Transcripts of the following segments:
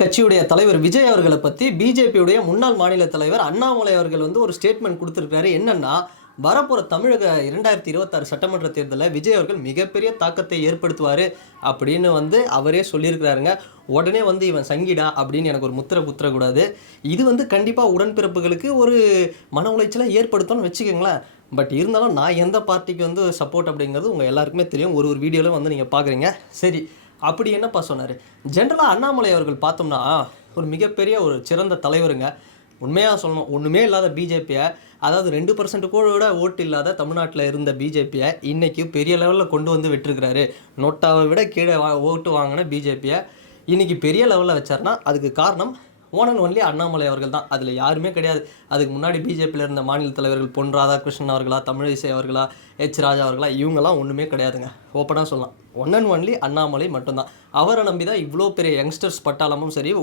கட்சியுடைய தலைவர் விஜய் அவர்களை பற்றி பிஜேபியுடைய முன்னாள் மாநில தலைவர் அண்ணாமலை அவர்கள் வந்து ஒரு ஸ்டேட்மெண்ட் கொடுத்துருக்காரு. என்னன்னா, வரப்போகிற தமிழக 2026 சட்டமன்ற தேர்தலில் விஜய் அவர்கள் மிகப்பெரிய தாக்கத்தை ஏற்படுத்துவார் அப்படின்னு வந்து அவரே சொல்லியிருக்கிறாருங்க. உடனே வந்து இவன் சங்கிடா அப்படின்னு எனக்கு ஒரு முத்திரை குத்துறக்கூடாது. இது வந்து கண்டிப்பாக உடன்பிறப்புகளுக்கு ஒரு மன உளைச்சலை ஏற்படுத்தணும்னு வச்சுக்கோங்களேன். பட் இருந்தாலும் நான் எந்த பார்ட்டிக்கு வந்து சப்போர்ட் அப்படிங்கிறது உங்கள் எல்லாருக்குமே தெரியும். ஒரு வீடியோவில் வந்து நீங்கள் பார்க்குறீங்க. சரி, அப்படி என்னப்பா சொன்னார்? ஜென்ரலாக அண்ணாமலை அவர்கள் பார்த்தோம்னா ஒரு மிகப்பெரிய ஒரு சிறந்த தலைவருங்க. உண்மையாக சொல்லணும், ஒன்றுமே இல்லாத பிஜேபியை, அதாவது 2% கூட ஓட்டு இல்லாத தமிழ்நாட்டில் இருந்த பிஜேபியை இன்றைக்கி பெரிய லெவலில் கொண்டு வந்து விட்டுருக்கிறாரு. நோட்டாவை விட கீழே ஓட்டு வாங்கின பிஜேபியை இன்றைக்கி பெரிய லெவலில் வச்சார்னா அதுக்கு காரணம் ஒன் அண்ட் ஒன்லி அண்ணாமலை அவர்கள் தான். அதில் யாருமே கிடையாது. அதுக்கு முன்னாடி பிஜேபியில் இருந்த மாநில தலைவர்கள் பொன் ராதாகிருஷ்ணன் அவர்களா, தமிழிசை அவர்களா, எச் ராஜா அவர்களா, இவங்கெல்லாம் ஒன்றுமே கிடையாதுங்க. ஓப்பனாக சொல்லலாம், ஒன் அண்ட் ஒன்லி அண்ணாமலை மட்டும்தான். அவரை நம்பி தான் இவ்வளோ பெரிய யங்ஸ்டர்ஸ் பட்டாளமும் சரி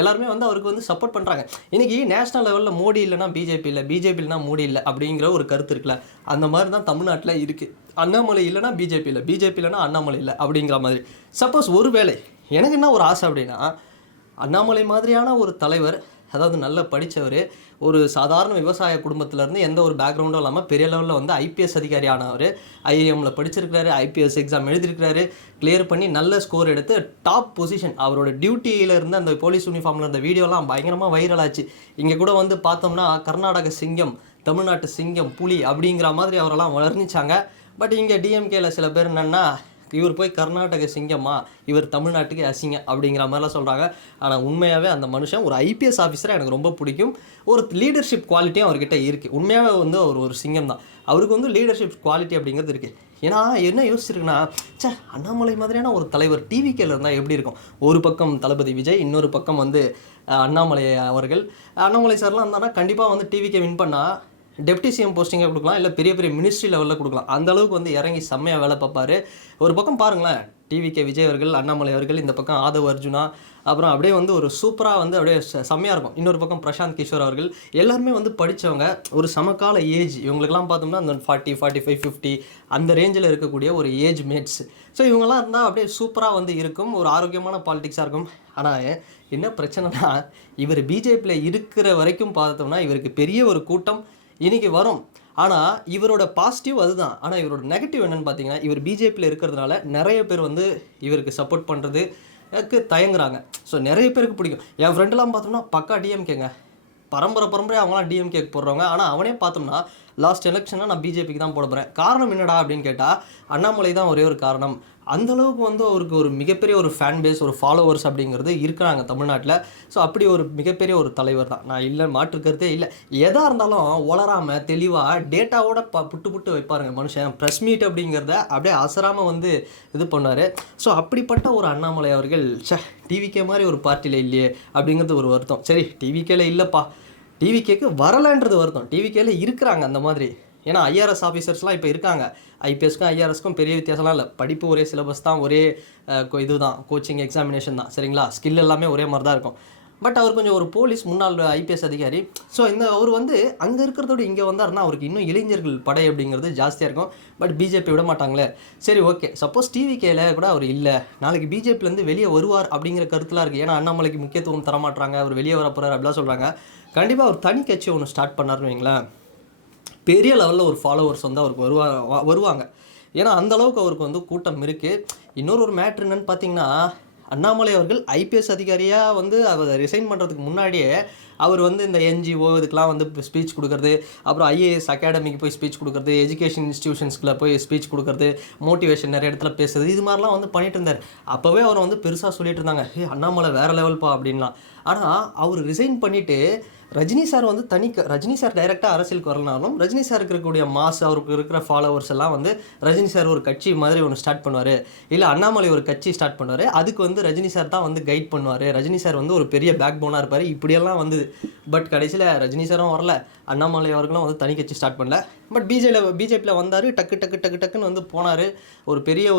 எல்லாருமே வந்து அவருக்கு வந்து சப்போர்ட் பண்ணுறாங்க. இன்றைக்கி நேஷனல் லெவலில் மோடி இல்லைனா பிஜேபி இல்லை, பிஜேபி இல்லைனா மோடி இல்லை அப்படிங்கிற ஒரு கருத்து இருக்குல்ல, அந்த மாதிரி தான் தமிழ்நாட்டில் இருக்குது. அண்ணாமலை இல்லைனா பிஜேபி இல்லை, பிஜேபி இல்லைனா அண்ணாமலை இல்லை அப்படிங்கிற மாதிரி. சப்போஸ் ஒரு வேளை எனக்கு என்ன ஒரு ஆசை அப்படின்னா, அண்ணாமலை மாதிரியான ஒரு தலைவர், அதாவது நல்ல படித்தவர், ஒரு சாதாரண விவசாய குடும்பத்திலேருந்து எந்த ஒரு பேக்ரவுண்டும் இல்லாமல் பெரிய லெவலில் வந்து ஐபிஎஸ் அதிகாரி ஆனவர், ஐஏஎம்மில் படிச்சிருக்கிறாரு, ஐபிஎஸ் எக்ஸாம் எழுதியிருக்கிறாரு, கிளியர் பண்ணி நல்ல ஸ்கோர் எடுத்து டாப் பொசிஷன், அவரோட டியூட்டியில் இருந்த அந்த போலீஸ் யூனிஃபார்மில் இருந்த வீடியோலாம் பயங்கரமாக வைரல் ஆச்சு. இங்கே கூட வந்து பார்த்தோம்னா கர்நாடக சிங்கம், தமிழ்நாட்டு சிங்கம், புலி அப்படிங்கிற மாதிரி அவரெல்லாம் வளர்ந்துச்சாங்க. பட் இங்கே டிஎம்கேல சில பேர் என்னென்னா, இவர் போய் கர்நாடக சிங்கம்மா, இவர் தமிழ்நாட்டுக்கு அசிங்கம் அப்படிங்கிற மாதிரிலாம் சொல்கிறாங்க. ஆனால் உண்மையாகவே அந்த மனுஷன் ஒரு ஐபிஎஸ் ஆஃபீஸராக எனக்கு ரொம்ப பிடிக்கும். ஒரு லீடர்ஷிப் குவாலிட்டியும் அவர்கிட்ட இருக்குது. உண்மையாகவே வந்து அவர் ஒரு சிங்கம் தான். அவருக்கு வந்து லீடர்ஷிப் குவாலிட்டி அப்படிங்கிறது இருக்குது. ஏன்னா என்ன யோசிச்சிருக்குன்னா, அண்ணாமலை மாதிரியான ஒரு தலைவர் டிவிகேல இருந்தால் எப்படி இருக்கும்? ஒரு பக்கம் தளபதி விஜய், இன்னொரு பக்கம் வந்து அண்ணாமலை அவர்கள். அண்ணாமலை சார்லாம் இருந்தாங்கன்னா கண்டிப்பாக வந்து டிவிகே வின் பண்ணால் டெப்டி சிஎம் போஸ்டிங்கை கொடுக்கலாம், இல்லை பெரிய பெரிய மினிஸ்ட்ரி லெவலில் கொடுக்கலாம். அந்த அளவுக்கு வந்து இறங்கி செம்மையாக வேலை பார்ப்பார். ஒரு பக்கம் பாருங்களேன், டிவிகே விஜய் அவர்கள், அண்ணாமலை அவர்கள், இந்த பக்கம் ஆதவ் அர்ஜுனா, அப்புறம் அப்படியே வந்து ஒரு சூப்பராக வந்து அப்படியே செம்மையாக இருக்கும். இன்னொரு பக்கம் பிரசாந்த் கிஷோர் அவர்கள், எல்லாருமே வந்து படித்தவங்க, ஒரு சமகால ஏஜ். இவங்களுக்கெல்லாம் பார்த்தோம்னா அந்த 40, 45, 50 அந்த ரேஞ்சில் இருக்கக்கூடிய ஒரு ஏஜ் மேட்ஸ். ஸோ இவங்கெல்லாம் இருந்தால் அப்படியே சூப்பராக வந்து இருக்கும், ஒரு ஆரோக்கியமான பாலிடிக்ஸாக இருக்கும். ஆனால் என்ன பிரச்சனைனா, இவர் பிஜேபியில் இருக்கிற வரைக்கும் பார்த்தோம்னா இவருக்கு பெரிய ஒரு கூட்டம் இன்றைக்கி வரும். ஆனால் இவரோட பாசிட்டிவ் அதுதான். ஆனால் இவரோட நெகட்டிவ் என்னென்னு பார்த்தீங்கன்னா, இவர் பிஜேபியில் இருக்கிறதுனால நிறைய பேர் வந்து இவருக்கு சப்போர்ட் பண்ணுறதுக்கு தயங்குறாங்க. ஸோ நிறைய பேருக்கு பிடிக்கும். என் ஃப்ரெண்டெல்லாம் பார்த்தோம்னா பக்கா டிஎம்கேங்க, பரம்பரை அவங்களாம் டிஎம்கேக்கு போடுறவங்க. ஆனால் அவனே பார்த்தோம்னா லாஸ்ட் எலெக்ஷனில் நான் பிஜேபிக்கு தான் போட போகிறேன். காரணம் என்னடா அப்படின்னு கேட்டால், அண்ணாமலை தான் ஒரே ஒரு காரணம். அந்தளவுக்கு வந்து அவருக்கு ஒரு மிகப்பெரிய ஒரு ஃபேன் பேஸ், ஒரு ஃபாலோவர்ஸ் அப்படிங்கிறது இருக்கிறாங்க தமிழ்நாட்டில். ஸோ அப்படி ஒரு மிகப்பெரிய ஒரு தலைவர் தான். நான் இல்லை, மாற்றுக்கிறதே இல்லை. எதாக இருந்தாலும் வளராமல் தெளிவாக டேட்டாவோட புட்டு வைப்பாருங்க மனுஷன். ப்ரெஸ் மீட் அப்படிங்கிறத அப்படியே அசராமல் வந்து இது பண்ணார். ஸோ அப்படிப்பட்ட ஒரு அண்ணாமலை அவர்கள் டிவிகே மாதிரி ஒரு பார்ட்டியில் இல்லையே அப்படிங்கிறது ஒரு வருத்தம். சரி, டிவிகேல இல்லைப்பா, டிவிகேக்கு வரலைன்றது வருத்தம். டிவிகேல இருக்கிறாங்க அந்த மாதிரி. ஏன்னா ஐஆர்எஸ் ஆஃபீஸர்ஸ்லாம் இப்போ இருக்காங்க. ஐபிஎஸ்க்கும் ஐஆர்எஸ்க்கும் பெரிய வித்தியாசம்லாம் இல்லை. படிப்பு ஒரே சிலபஸ் தான், ஒரே இது தான், கோச்சிங் எக்ஸாமினேஷன் தான், சரிங்களா? ஸ்கில் எல்லாமே ஒரே மாதிரி தான் இருக்கும். பட் அவர் கொஞ்சம் ஒரு போலீஸ் முன்னாள் ஐபிஎஸ் அதிகாரி. ஸோ அவர் வந்து அங்கே இருக்கிறதோட இங்கே வந்தாருன்னா அவருக்கு இன்னும் இளைஞர்கள் படை அப்படிங்கிறது ஜாஸ்தியாக இருக்கும். பட் பிஜேபி விட மாட்டாங்களே. சரி, ஓகே, சப்போஸ் டிவிகேல கூட அவர் இல்லை, நாளைக்கு பிஜேபிலேருந்து வெளியே வருவார் அப்படிங்கிற கருத்துலாம் இருக்குது. ஏன்னா அண்ணாமலைக்கு முக்கியத்துவம் தரமாட்டுறாங்க, அவர் வெளியே வர போகிறார் அப்படிலாம் சொல்கிறாங்க. கண்டிப்பாக அவர் தனி கட்சி ஒன்று ஸ்டார்ட் பண்ணார்னு வைங்களேன், பெரிய லெவலில் ஒரு ஃபாலோவர்ஸ் வந்து அவருக்கு வருவாங்க. ஏன்னா அந்தளவுக்கு அவருக்கு வந்து கூட்டம் இருக்குது. இன்னொரு மேட்ரு என்னென்னு பார்த்தீங்கன்னா, அண்ணாமலை அவர்கள் ஐபிஎஸ் அதிகாரியாக வந்து அவர் ரிசைன் பண்ணுறதுக்கு முன்னாடியே அவர் வந்து இந்த என்ஜிஓ இதுக்கெலாம் வந்து ஸ்பீச் கொடுக்குறது, அப்புறம் ஐஏஎஸ் அகாடமிக்கு போய் ஸ்பீச் கொடுக்குறது, எஜுகேஷன் இன்ஸ்டியூஷன்ஸ்கில் போய் ஸ்பீச் கொடுக்குறது, மோட்டிவேஷன் நிறைய இடத்துல பேசுறது, இது மாதிரிலாம் வந்து பண்ணிட்டு இருந்தார். அப்போவே அவர் வந்து பெருசாக சொல்லிட்டு இருந்தாங்க, அண்ணாமலை வேறு லெவல்ப்பா அப்படின்லாம். ஆனால் அவர் ரிசைன் பண்ணிவிட்டு ரஜினி சார் வந்து ரஜினி சார் டைரெக்டாக அரசியலுக்கு வரலனாலும் ரஜினி சாருக்கு இருக்கக்கூடிய மாஸ், அவருக்கு இருக்கிற ஃபாலோவர்ஸ் எல்லாம் வந்து ரஜினி சார் ஒரு கட்சி மாதிரி ஒன்று ஸ்டார்ட் பண்ணுவார், இல்லை அண்ணாமலை ஒரு கட்சி ஸ்டார்ட் பண்ணுவார், அதுக்கு வந்து ரஜினி சார் தான் வந்து கைட் பண்ணுவார், ரஜினி சார் வந்து ஒரு பெரிய பேக் போனாக இருப்பார், இப்படியெல்லாம் வந்து. பட் கடைசியில் ரஜினி சாரும் வரல, அண்ணாமலை அவர்களும் வந்து தனி கட்சி ஸ்டார்ட் பண்ணல. பட் பிஜேபியில் வந்தார், டக்குன்னு வந்து போனார், ஒரு பெரிய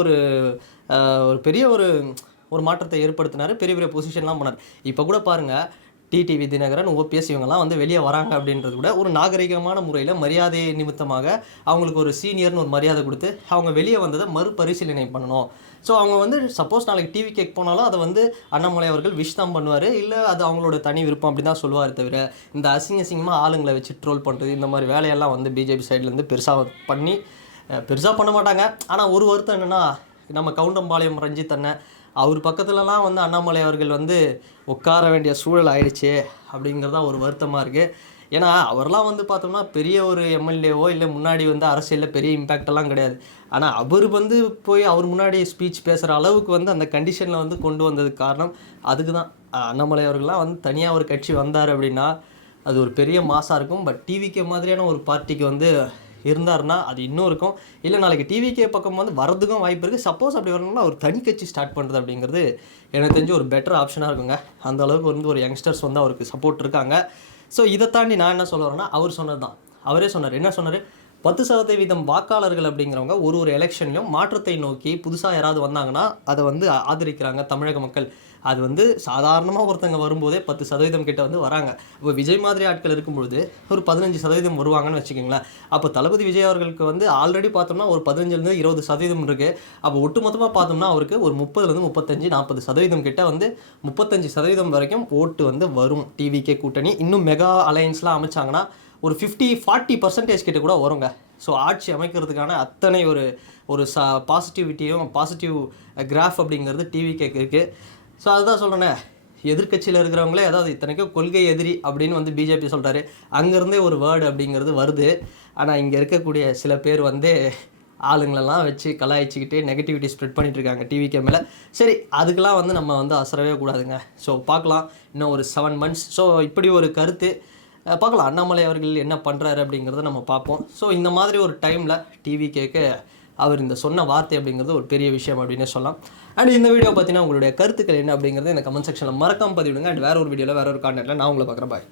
ஒரு மாற்றத்தை ஏற்படுத்தினார், பெரிய பெரிய பொசிஷன்லாம் போனார். இப்போ கூட பாருங்கள், டிடிவி தினகரன், ஓபிஎஸ் இவங்கெல்லாம் வந்து வெளியே வராங்க அப்படின்றது கூட ஒரு நாகரிகமான முறையில் மரியாதை நிமித்தமாக அவங்களுக்கு ஒரு சீனியர்னு ஒரு மரியாதை கொடுத்து அவங்க வெளியே வந்ததை மறுபரிசீலனை பண்ணணும். ஸோ அவங்க வந்து சப்போஸ் நாளைக்கு டிவி கேக் போனாலும் அதை வந்து அண்ணாமலை அவர்கள் விஷ் தான் பண்ணுவார், இல்லை அது அவங்களோட தனி விருப்பம் அப்படி தான் சொல்லுவார். தவிர இந்த அசிங்கமாக ஆளுங்களை வச்சு ட்ரோல் பண்ணுறது இந்த மாதிரி வேலையெல்லாம் வந்து பிஜேபி சைட்லேருந்து பெருசாக பண்ண மாட்டாங்க. ஆனால் ஒரு வருத்தம் என்னென்னா, நம்ம கவுண்டம்பாளையம் ரஞ்சித் அண்ணன் அவர் பக்கத்துலலாம் வந்து அண்ணாமலை அவர்கள் வந்து உட்கார வேண்டிய சூழல் ஆயிடுச்சு அப்படிங்கிறதா ஒரு வருத்தமாக இருக்குது. ஏன்னா அவர்லாம் வந்து பார்த்தோம்னா பெரிய ஒரு எம்எல்ஏவோ இல்லை முன்னாடி வந்து அரசியலில் பெரிய இம்பேக்டெல்லாம் கிடையாது. ஆனால் அவர் வந்து போய் அவர் முன்னாடி ஸ்பீச் பேசுகிற அளவுக்கு வந்து அந்த கண்டிஷனில் வந்து கொண்டு வந்ததுக்கு காரணம் அதுக்கு தான். அண்ணாமலை அவர்கள்லாம் வந்து தனியாக ஒரு கட்சி வந்தார் அப்படின்னா அது ஒரு பெரிய மாசாக இருக்கும். பட் டிவிகே மாதிரியான ஒரு பார்ட்டிக்கு வந்து இருந்தாருன்னா அது இன்னும் இருக்கும். இல்லை நாளைக்கு டிவிகே பக்கம் வந்து வரதுக்கும் வாய்ப்பு இருக்குது. சப்போஸ் அப்படி வரணும்னா ஒரு தனி கட்சி ஸ்டார்ட் பண்ணுறது அப்படிங்கிறது எனக்கு தெரிஞ்சு ஒரு பெட்டர் ஆப்ஷனாக இருக்குங்க. அந்த அளவுக்கு வந்து ஒரு யங்ஸ்டர்ஸ் வந்து அவருக்கு சப்போர்ட் இருக்காங்க. ஸோ இதை தாண்டி நான் என்ன சொல்ல வரேன்னா, அவர் சொன்னது தான், அவரே சொன்னார். என்ன சொன்னார்? 10% வாக்காளர்கள் அப்படிங்கிறவங்க ஒரு எலெக்ஷன்லையும் மாற்றத்தை நோக்கி புதுசாக யாராவது வந்தாங்கன்னா அதை வந்து ஆதரிக்கிறாங்க தமிழக மக்கள். அது வந்து சாதாரணமாக ஒருத்தங்க வரும்போதே 10% கிட்ட வந்து வராங்க. இப்போ விஜய் மாதிரி ஆட்கள் இருக்கும்பொழுது ஒரு 15% வருவாங்கன்னு வச்சுக்கோங்களேன். அப்போ தளபதி விஜய் அவர்களுக்கு வந்து ஆல்ரெடி பார்த்தோம்னா ஒரு 15-20% இருக்குது. அப்போ ஒட்டுமொத்தமாக பார்த்தோம்னா அவருக்கு ஒரு 30-35-40% கிட்ட வந்து 35% வரைக்கும் ஓட்டு வந்து வரும். டிவிகே கூட்டணி இன்னும் மெகா அலையன்ஸ்லாம் அமைச்சாங்கன்னா ஒரு 50-40% கிட்ட கூட வருங்க. ஸோ ஆட்சி அமைக்கிறதுக்கான அத்தனை ஒரு பாசிட்டிவ் கிராஃப் அப்படிங்கிறது டிவிகேக்கு இருக்குது. ஸோ அதுதான் சொல்கிறேனே, எதிர்கட்சியில் இருக்கிறவங்களே அதாவது இத்தனைக்கும் கொள்கை எதிரி அப்படின்னு வந்து பிஜேபி சொல்கிறாரு. அங்கேருந்தே ஒரு வேர்டு அப்படிங்கிறது வருது. ஆனால் இங்கே இருக்கக்கூடிய சில பேர் வந்து ஆளுங்களெல்லாம் வச்சு கலாய்ச்சிக்கிட்டு நெகட்டிவிட்டி ஸ்ப்ரெட் பண்ணிகிட்ருக்காங்க டிவிகே மேலே. சரி, அதுக்கெலாம் வந்து நம்ம வந்து அசரவே கூடாதுங்க. ஸோ பார்க்கலாம் இன்னும் ஒரு 7 months. ஸோ இப்படி ஒரு கருத்து பார்க்கலாம். அண்ணாமலை அவர்கள் என்ன பண்ணுறாரு அப்படிங்கிறத நம்ம பார்ப்போம். ஸோ இந்த மாதிரி ஒரு டைமில் டிவிகேக்கு அவர் இந்த சொன்ன வார்த்தை அப்படிங்கிறது ஒரு பெரிய விஷயம் அப்படின்னு சொல்லலாம். அண்ட் இந்த வீடியோ பார்த்தீங்கன்னா உங்களுடைய கருத்துக்கள் என்ன அப்படிங்கிறது இந்த கமெண்ட் செக்ஷனில் மறக்காம பதிவிடுங்க. அண்ட் வேற ஒரு வீடியோவில் வேற ஒரு கான்டென்ட்டில் நான் உங்களை பார்க்குறேன். பாய்.